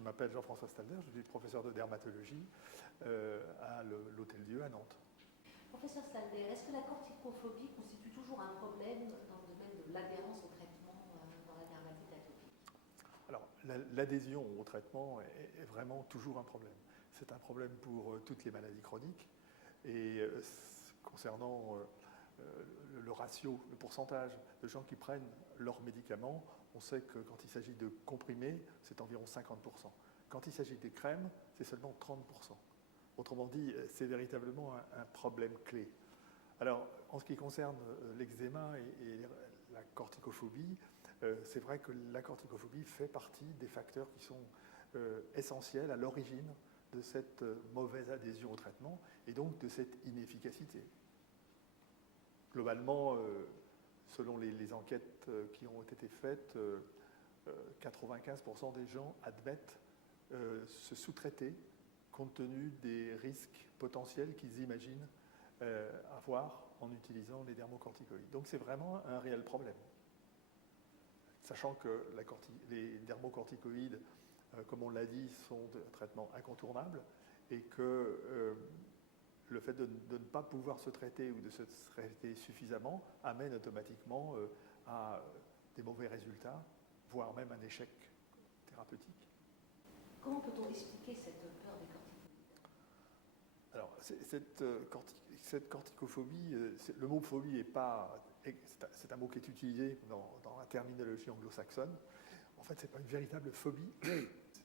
Je m'appelle Jean-François Stalder, je suis professeur de dermatologie à l'Hôtel-Dieu à Nantes. Professeur Stalder, est-ce que la corticophobie constitue toujours un problème dans le domaine de l'adhérence au traitement dans la dermatite atopique? Alors, l'adhésion au traitement est vraiment toujours un problème. C'est un problème pour toutes les maladies chroniques. Et concernant le ratio, le pourcentage de gens qui prennent leurs médicaments, on sait que quand il s'agit de comprimés, c'est environ 50%. Quand il s'agit des crèmes, c'est seulement 30%. Autrement dit, c'est véritablement un problème clé. Alors, en ce qui concerne l'eczéma et la corticophobie, c'est vrai que la corticophobie fait partie des facteurs qui sont essentiels à l'origine de cette mauvaise adhésion au traitement et donc de cette inefficacité. Globalement, selon les enquêtes qui ont été faites, 95% des gens admettent se sous-traiter compte tenu des risques potentiels qu'ils imaginent avoir en utilisant les dermocorticoïdes. Donc c'est vraiment un réel problème. Sachant que les dermocorticoïdes, comme on l'a dit, sont des traitements incontournables et que le fait de ne pas pouvoir se traiter ou de se traiter suffisamment amène automatiquement à des mauvais résultats, voire même un échec thérapeutique. Comment peut-on expliquer cette peur des corticoïdes? Alors, cette corticophobie, le mot phobie est pas, c'est un mot qui est utilisé dans la terminologie anglo-saxonne. En fait, ce n'est pas une véritable phobie.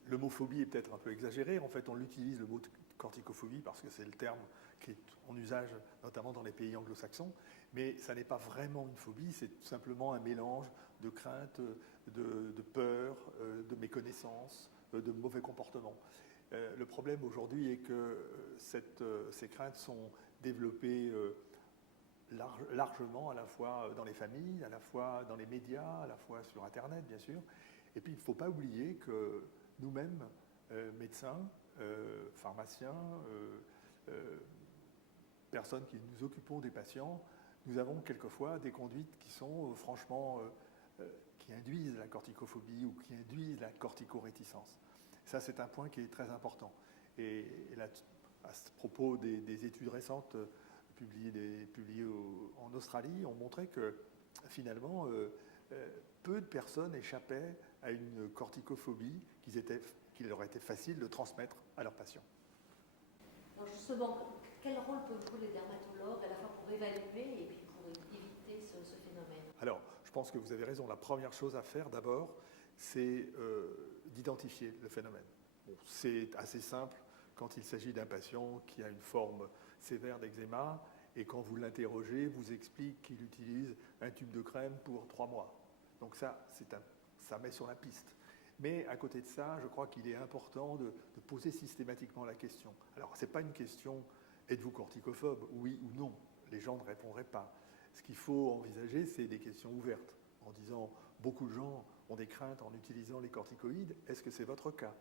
Le mot phobie est peut-être un peu exagéré. En fait, on l'utilise, le mot corticophobie, parce que c'est le terme qui est en usage, notamment dans les pays anglo-saxons. Mais ça n'est pas vraiment une phobie, c'est tout simplement un mélange de crainte, de peur, de méconnaissance, de mauvais comportements. Le problème aujourd'hui est que ces craintes sont développées largement, à la fois dans les familles, à la fois dans les médias, à la fois sur Internet, bien sûr. Et puis, il ne faut pas oublier que nous-mêmes, médecins, pharmaciens, personnes qui nous occupons des patients, nous avons quelquefois des conduites qui sont franchement, qui induisent la corticophobie ou qui induisent la corticoréticence. Ça, c'est un point qui est très important. Et là, à ce propos des études récentes publiées en Australie, ont montré que finalement, peu de personnes échappaient à une corticophobie qu'il leur était facile de transmettre à leurs patients. Alors justement, quel rôle peuvent jouer les dermatologues à la fois pour évaluer et puis pour éviter ce phénomène? Alors, je pense que vous avez raison. La première chose à faire d'abord, c'est d'identifier le phénomène. Bon, c'est assez simple quand il s'agit d'un patient qui a une forme sévère d'eczéma et quand vous l'interrogez, vous explique qu'il utilise un tube de crème pour 3 mois. Donc ça met sur la piste. Mais à côté de ça, je crois qu'il est important de poser systématiquement la question. Alors, ce n'est pas une question « êtes-vous corticophobe ?» oui ou non. Les gens ne répondraient pas. Ce qu'il faut envisager, c'est des questions ouvertes, en disant « beaucoup de gens ont des craintes en utilisant les corticoïdes, est-ce que c'est votre cas ?»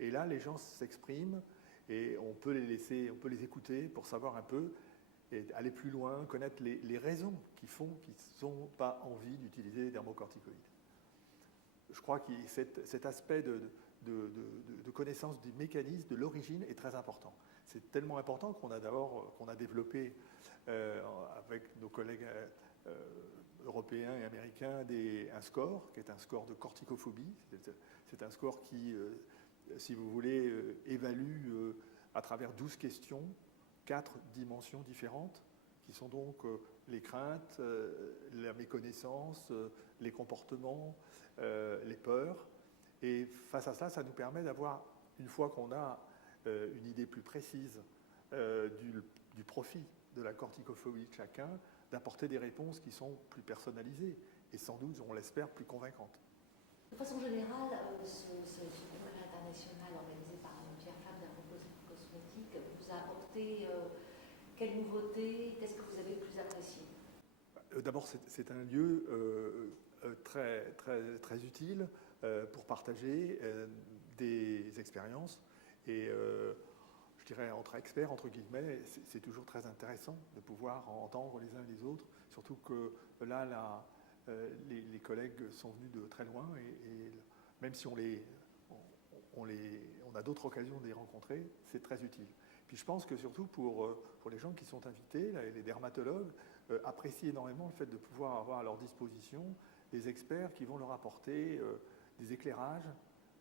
Et là, les gens s'expriment et on peut les écouter pour savoir un peu et aller plus loin, connaître les raisons qui font qu'ils n'ont pas envie d'utiliser les dermocorticoïdes. Je crois que cet aspect de connaissance du mécanisme, de l'origine, est très important. C'est tellement important qu'on a développé avec nos collègues européens et américains un score, qui est un score de corticophobie. C'est un score qui, si vous voulez, évalue à travers 12 questions, 4 dimensions différentes, qui sont donc les craintes, la méconnaissance, les comportements, les peurs. Et face à ça, ça nous permet d'avoir, une fois qu'on a une idée plus précise du profil de la corticophobie de chacun, d'apporter des réponses qui sont plus personnalisées et sans doute, on l'espère, plus convaincantes. De façon générale, ce congrès international organisé par Pierre Fabre Dermocosmétique vous a apporté quelles nouveautés? Qu'est-ce que vous avez le plus apprécié? D'abord, c'est un lieu très, très, très utile pour partager des expériences. Et je dirais entre experts, entre guillemets, c'est toujours très intéressant de pouvoir entendre les uns et les autres. Surtout que là, les collègues sont venus de très loin et même si on les on a d'autres occasions de les rencontrer, c'est très utile. Puis je pense que surtout pour les gens qui sont invités, les dermatologues, apprécient énormément le fait de pouvoir avoir à leur disposition des experts qui vont leur apporter des éclairages,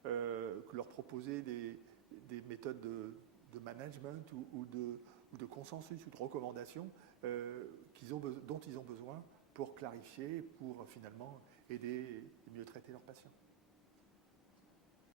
leur proposer des méthodes de management ou de consensus ou de recommandations dont ils ont besoin pour clarifier, pour finalement aider et mieux traiter leurs patients.